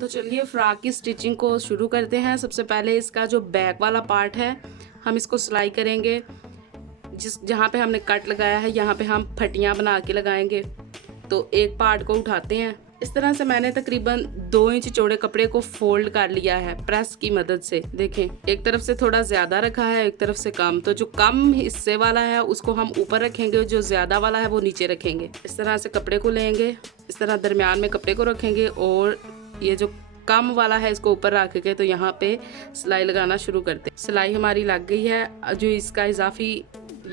तो चलिए फ्रॉक की स्टिचिंग को शुरू करते हैं। सबसे पहले इसका जो बैक वाला पार्ट है हम इसको सिलाई करेंगे। जहाँ पे हमने कट लगाया है यहाँ पे हम फटियाँ बना के लगाएंगे। तो एक पार्ट को उठाते हैं। इस तरह से मैंने तकरीबन 2 इंच चौड़े कपड़े को फोल्ड कर लिया है प्रेस की मदद से। देखें, एक तरफ से थोड़ा ज्यादा रखा है, एक तरफ से कम। तो जो कम हिस्से वाला है उसको हम ऊपर रखेंगे, जो ज्यादा वाला है वो नीचे रखेंगे। इस तरह से कपड़े को लेंगे, इस तरह दरमियान में कपड़े को रखेंगे और ये जो कम वाला है इसको ऊपर रख के तो यहाँ पे सिलाई लगाना शुरू करते हैं। सिलाई हमारी लग गई है। जो इसका इजाफी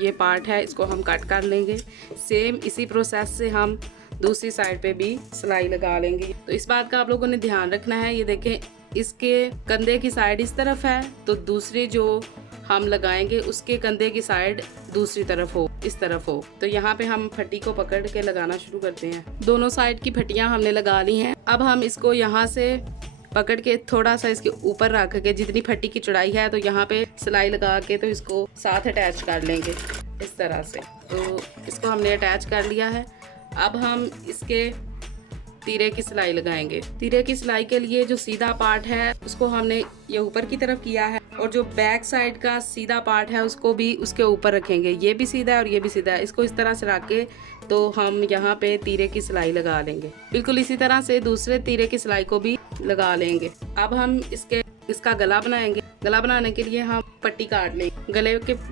ये पार्ट है इसको हम कट कर लेंगे। सेम इसी प्रोसेस से हम दूसरी साइड पे भी सिलाई लगा लेंगे। तो इस बात का आप लोगों ने ध्यान रखना है। ये देखें, इसके कंधे की साइड इस तरफ है तो दूसरी जो हम लगाएंगे उसके कंधे की साइड दूसरी तरफ हो, इस तरफ हो। तो यहाँ पे हम फटी को पकड़ के लगाना शुरू करते हैं। दोनों साइड की फटियां हमने लगा ली हैं। अब हम इसको यहाँ से पकड़ के थोड़ा सा इसके ऊपर रख के जितनी फटी की चौड़ाई है तो यहाँ पे सिलाई लगा के तो इसको साथ अटैच कर लेंगे इस तरह से। तो इसको हमने अटैच कर लिया है। अब हम इसके तीरे की सिलाई लगाएंगे। तीरे की सिलाई के लिए जो सीधा पार्ट है उसको हमने ये ऊपर की तरफ किया है और जो बैक साइड का सीधा पार्ट है उसको भी उसके ऊपर रखेंगे। ये भी सीधा है और ये भी सीधा है। इसको इस तरह से रख के तो हम यहाँ पे तीरे की सिलाई लगा लेंगे। बिल्कुल इसी तरह से दूसरे तीरे की सिलाई को भी लगा लेंगे। अब हम इसका गला बनाएंगे। गला बनाने के लिए हम पट्टी काट लेंगे।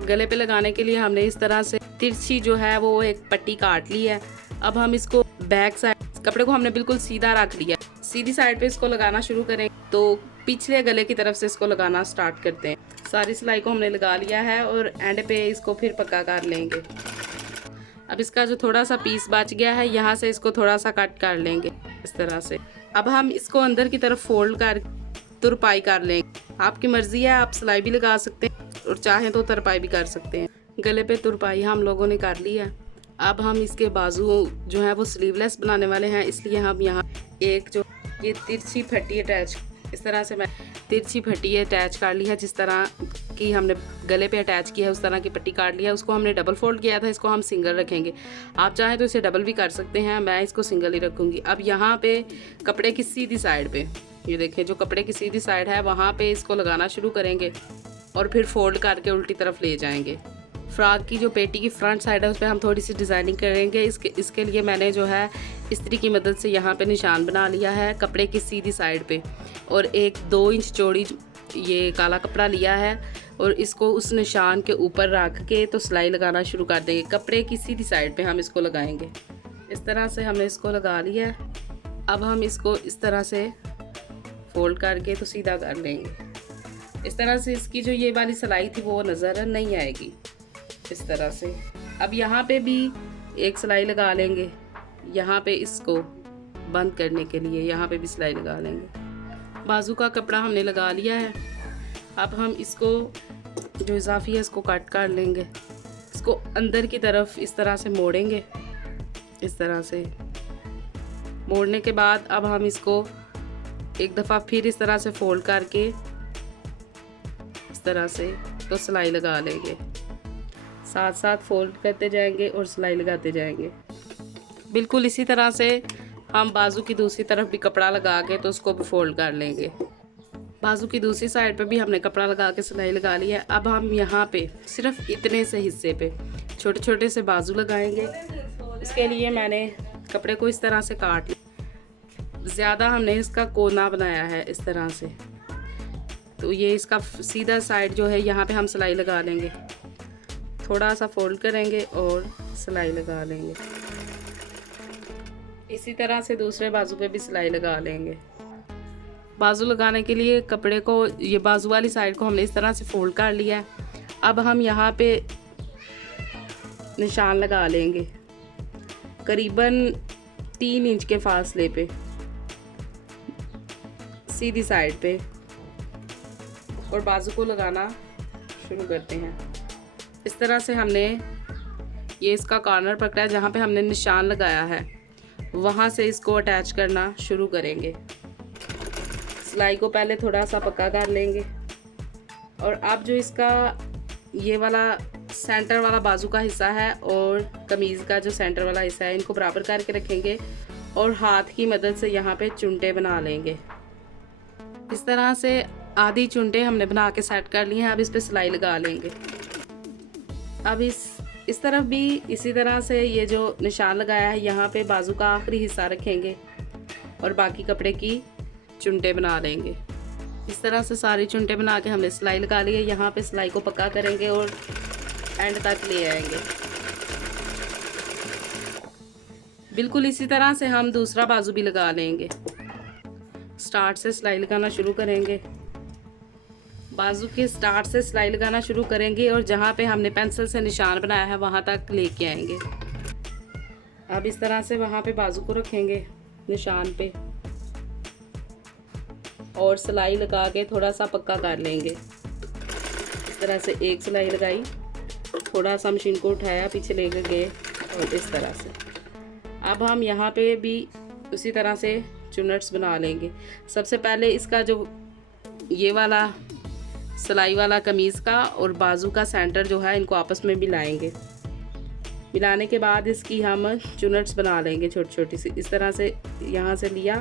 गले पे लगाने के लिए हमने इस तरह से तिरछी जो है वो एक पट्टी काट ली है। अब हम इसको बैक साइड कपड़े को हमने बिल्कुल सीधा रख लिया, सीधी साइड पे इसको लगाना शुरू करें। तो पिछले गले की तरफ से इसको लगाना स्टार्ट करते हैं। सारी सिलाई को हमने लगा लिया है और एंड पे इसको फिर पक्का कर लेंगे। अब इसका जो थोड़ा सा पीस बच गया है यहाँ से इसको थोड़ा सा कट कर लेंगे इस तरह से। अब हम इसको अंदर की तरफ फोल्ड कर तुरपाई कर लेंगे। आपकी मर्जी है, आप सिलाई भी लगा सकते हैं और चाहें तो तुरपाई भी कर सकते हैं। गले पे तुरपाई हम लोगों ने कर ली है। अब हम इसके बाजू जो है वो स्लीवलेस बनाने वाले हैं, इसलिए हम यहाँ एक जो ये तिरछी फट्टी अटैच, इस तरह से मैं तिरछी फट्टी अटैच कर ली है। जिस तरह की हमने गले पे अटैच किया है उस तरह की पट्टी काट लिया है। उसको हमने डबल फोल्ड किया था, इसको हम सिंगल रखेंगे। आप चाहें तो इसे डबल भी कर सकते हैं, मैं इसको सिंगल ही रखूँगी। अब यहाँ पे कपड़े की सीधी साइड पे ये देखें, जो कपड़े की सीधी साइड है वहाँ पे इसको लगाना शुरू करेंगे और फिर फोल्ड करके उल्टी तरफ ले जाएंगे। फ्रॉक की जो पेटी की फ्रंट साइड है उस पर हम थोड़ी सी डिज़ाइनिंग करेंगे। इसके लिए मैंने जो है इस्त्री की मदद से यहाँ पे निशान बना लिया है कपड़े की सीधी साइड पे और एक 2 इंच चौड़ी ये काला कपड़ा लिया है और इसको उस निशान के ऊपर रख के तो सिलाई लगाना शुरू कर देंगे। कपड़े की सीधी साइड पे हम इसको लगाएंगे। इस तरह से हमने इसको लगा लिया है। अब हम इसको इस तरह से फोल्ड करके तो सीधा कर लेंगे। इस तरह से इसकी जो ये वाली सिलाई थी वो नज़र नहीं आएगी इस तरह से। अब यहाँ पे भी एक सिलाई लगा लेंगे। यहाँ पे इसको बंद करने के लिए यहाँ पे भी सिलाई लगा लेंगे। बाजू का कपड़ा हमने लगा लिया है। अब हम इसको जो इजाफी है इसको कट कर लेंगे। इसको अंदर की तरफ इस तरह से मोड़ेंगे। इस तरह से मोड़ने के बाद अब हम इसको एक दफ़ा फिर इस तरह से फोल्ड करके इस तरह से तो सिलाई लगा लेंगे। साथ साथ फोल्ड करते जाएंगे और सिलाई लगाते जाएंगे। बिल्कुल इसी तरह से हम बाजू की दूसरी तरफ भी कपड़ा लगा के तो उसको भी फोल्ड कर लेंगे। बाजू की दूसरी साइड पे भी हमने कपड़ा लगा के सिलाई लगा ली है। अब हम यहाँ पे सिर्फ इतने से हिस्से पे छोटे छोटे से बाजू लगाएंगे। इसके लिए मैंने कपड़े को इस तरह से काट लिया। ज़्यादा हमने इसका कोना बनाया है इस तरह से। तो ये इसका सीधा साइड जो है यहाँ पे हम सिलाई लगा लेंगे। थोड़ा सा फोल्ड करेंगे और सिलाई लगा लेंगे। इसी तरह से दूसरे बाजू पे भी सिलाई लगा लेंगे। बाजू लगाने के लिए कपड़े को ये बाजू वाली साइड को हमने इस तरह से फोल्ड कर लिया है। अब हम यहाँ पे निशान लगा लेंगे करीबन 3 इंच के फासले पे सीधी साइड पे और बाजू को लगाना शुरू करते हैं। इस तरह से हमने ये इसका कॉर्नर पकड़ा है जहाँ पे हमने निशान लगाया है, वहाँ से इसको अटैच करना शुरू करेंगे। सिलाई को पहले थोड़ा सा पक्का कर लेंगे और अब जो इसका ये वाला सेंटर वाला बाजू का हिस्सा है और कमीज़ का जो सेंटर वाला हिस्सा है इनको बराबर करके रखेंगे और हाथ की मदद से यहाँ पे चुनटे बना लेंगे। इस तरह से आधी चुंटे हमने बना के सेट कर ली हैं। अब इस पे सिलाई लगा लेंगे। अब इस तरफ भी इसी तरह से ये जो निशान लगाया है यहाँ पे बाजू का आखिरी हिस्सा रखेंगे और बाकी कपड़े की चुंटे बना लेंगे। इस तरह से सारी चुंटे बना के हमने सिलाई लगा ली है। यहाँ पे सिलाई को पक्का करेंगे और एंड तक ले आएंगे। बिल्कुल इसी तरह से हम दूसरा बाजू भी लगा लेंगे। स्टार्ट से सिलाई लगाना शुरू करेंगे। बाजू के स्टार्ट से सिलाई लगाना शुरू करेंगे और जहाँ पे हमने पेंसिल से निशान बनाया है वहाँ तक लेके आएंगे। अब इस तरह से वहाँ पे बाजू को रखेंगे निशान पे और सिलाई लगा के थोड़ा सा पक्का कर लेंगे। इस तरह से एक सिलाई लगाई, थोड़ा सा मशीन को उठाया, पीछे लेकर गए और इस तरह से। अब हम यहाँ पे भी उसी तरह से चुनट्स बना लेंगे। सबसे पहले इसका जो ये वाला सिलाई वाला कमीज़ का और बाजू का सेंटर जो है इनको आपस में मिलाएंगे। मिलाने के बाद इसकी हम चुनट्स बना लेंगे छोटी छोटी सी। इस तरह से यहाँ से लिया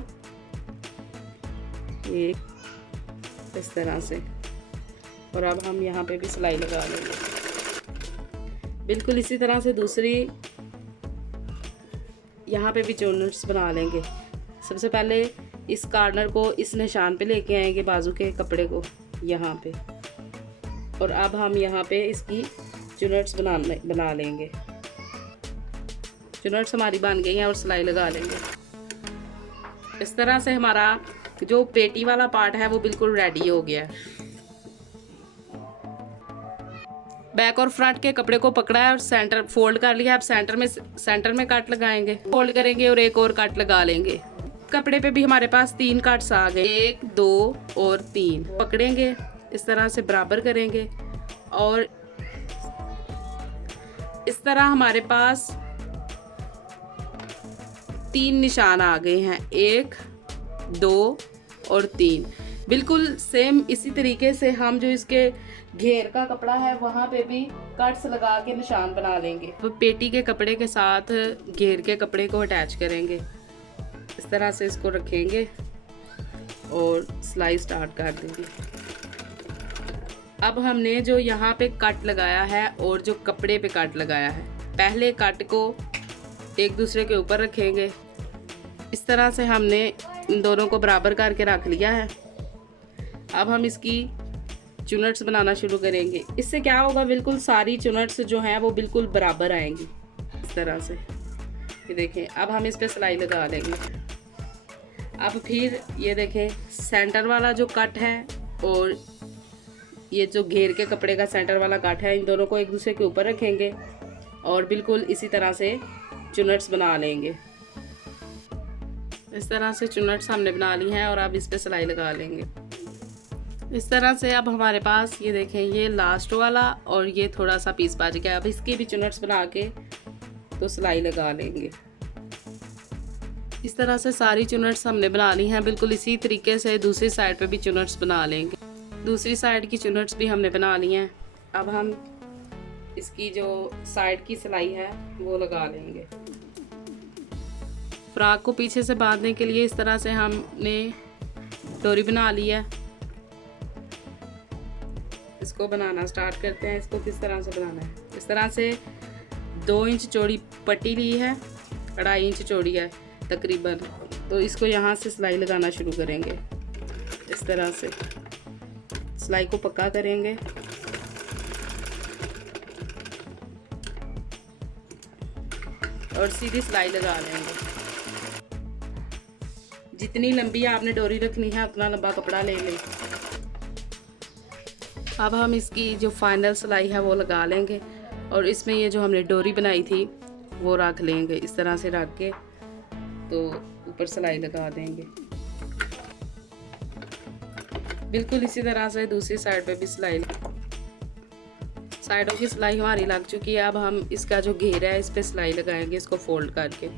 एक इस तरह से और अब हम यहाँ पे भी सिलाई लगा लेंगे। बिल्कुल इसी तरह से दूसरी यहाँ पे भी चुनट्स बना लेंगे। सबसे पहले इस कॉर्नर को इस निशान पे लेके आएंगे बाजू के कपड़े को यहाँ पे और अब हम यहाँ पे इसकी चुनट्स बना लेंगे। चुनट्स हमारी बन गई हैं और सिलाई लगा लेंगे। इस तरह से हमारा जो पेटी वाला पार्ट है वो बिल्कुल रेडी हो गया है। बैक और फ्रंट के कपड़े को पकड़ा है और सेंटर फोल्ड कर लिया। अब सेंटर में कट लगाएंगे, फोल्ड करेंगे और एक और कट लगा लेंगे। कपड़े पे भी हमारे पास 3 कट्स आ गए, 1 2 और 3। पकड़ेंगे, इस तरह से बराबर करेंगे और इस तरह हमारे पास 3 निशान आ गए हैं, 1 2 और 3। बिल्कुल सेम इसी तरीके से हम जो इसके घेर का कपड़ा है वहाँ पे भी कट्स लगा के निशान बना लेंगे। तो पेटी के कपड़े के साथ घेर के कपड़े को अटैच करेंगे। इस तरह से इसको रखेंगे और सिलाई स्टार्ट कर देंगे। अब हमने जो यहाँ पे कट लगाया है और जो कपड़े पे कट लगाया है, पहले कट को एक दूसरे के ऊपर रखेंगे। इस तरह से हमने इन दोनों को बराबर करके रख लिया है। अब हम इसकी चुनट्स बनाना शुरू करेंगे। इससे क्या होगा, बिल्कुल सारी चुनट्स जो हैं वो बिल्कुल बराबर आएंगी। इस तरह से ये देखें। अब हम इस पे सिलाई लगा लेंगे। अब फिर ये देखें, सेंटर वाला जो कट है और ये जो घेर के कपड़े का सेंटर वाला कट है, इन दोनों को एक दूसरे के ऊपर रखेंगे और बिल्कुल इसी तरह से चुनट्स बना लेंगे। इस तरह से चुनट्स हमने बना ली हैं और अब इस पे सिलाई लगा लेंगे। इस तरह से अब हमारे पास ये देखें, ये लास्ट वाला और ये थोड़ा सा पीस बच गया। अब इसकी भी चुनट्स बना के तो सिलाई लगा लेंगे। इस तरह से सारी चुनट्स हमने बना ली हैं। बिल्कुल इसी तरीके से दूसरी साइड पे भी चुनट्स बना लेंगे। दूसरी साइड की चुनट्स भी हमने बना ली हैं। अब हम इसकी जो साइड की सिलाई है वो लगा लेंगे। फ्रॉक को पीछे से बांधने के लिए इस तरह से हमने डोरी बना ली है। इसको बनाना स्टार्ट करते हैं। इसको किस तरह से बनाना है, इस तरह से 2 इंच चौड़ी पट्टी ली है, 2.5 इंच चौड़ी है तकरीबन। तो इसको यहाँ से सिलाई लगाना शुरू करेंगे। इस तरह से सिलाई को पक्का करेंगे और सीधी सिलाई लगा लेंगे। जितनी लंबी आपने डोरी रखनी है उतना लंबा कपड़ा ले लें। अब हम इसकी जो फाइनल सिलाई है वो लगा लेंगे और इसमें ये जो हमने डोरी बनाई थी वो रख लेंगे। इस तरह से रख के तो ऊपर सिलाई लगा देंगे। बिल्कुल इसी तरह से दूसरी साइड पे भी सिलाई, साइडों की सिलाई हमारी लग चुकी है। अब हम इसका जो घेर है इस पे सिलाई लगाएंगे, इसको फोल्ड करके।